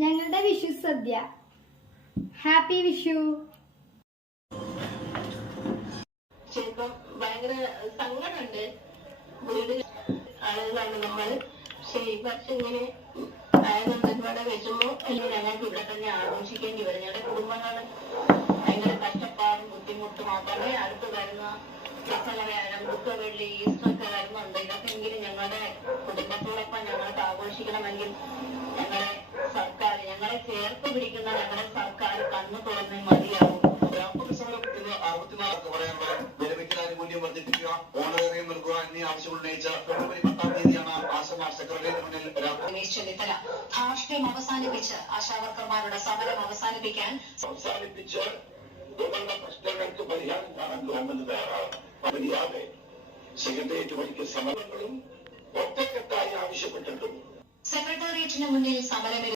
ഞങ്ങളുടെ വിഷു സദ്യ. ഹാപ്പി വിഷു. ചിലപ്പം ഭയങ്കര സങ്കടമുണ്ട്. വീട്ടിൽ ആളുകളാണ് നമ്മൾ. പക്ഷെ ഈ വർഷം ഇങ്ങനെ ആയതുകൊണ്ട് ഒരുപാട് വിഷമോ അല്ലെങ്കിൽ ഞങ്ങൾക്ക് ഇവിടെ തന്നെ ആഘോഷിക്കേണ്ടി വരും. ഞങ്ങളുടെ കുടുംബങ്ങൾ ഭയങ്കര കഷ്ടപ്പാടും ബുദ്ധിമുട്ടും മാത്രമേ അടുത്ത് വരുന്ന പ്രസവയായാലും ദുഃഖവെള്ളി ഈസ്റ്ററൊക്കെ വരുന്നുണ്ട്. ഇതൊക്കെയെങ്കിലും ഞങ്ങളുടെ കുടുംബത്തോടൊപ്പം ഞങ്ങൾക്ക് ആഘോഷിക്കണമെങ്കിൽ ഞങ്ങളെ സർക്കാർ, ഞങ്ങളെ ചേർത്ത് പിടിക്കുന്ന ഞങ്ങളുടെ സർക്കാർ കണ്ണു തുറന്ന് മതിയാവും. മൂല്യം വർദ്ധിപ്പിക്കുക, ഓണറേറിയം നൽകുക എന്നീ ആവശ്യം ഉന്നയിച്ച ഫെബ്രുവരി 10-ാം തീയതിയാണ് ആശമാ സെക്രട്ടേറിയറ്റിന് മുന്നിൽ രമേശ് ചെന്നിത്തല ധാർഷ്ട്യം അവസാനിപ്പിച്ച് ആശാവർക്കർമാരുടെ സമരം അവസാനിപ്പിച്ച് തുടർന്ന പ്രശ്നങ്ങൾക്ക് പരിഹാരം കാണാൻ ഗവൺമെന്റ് തയ്യാറാണ്. സെക്രട്ടേറിയറ്റ് വഴിക്ക് സമരങ്ങളും ഒറ്റക്കെട്ടായി ആവശ്യപ്പെട്ടിട്ടുണ്ട്. സെക്രട്ടേറിയറ്റിന് മുന്നിൽ സമരം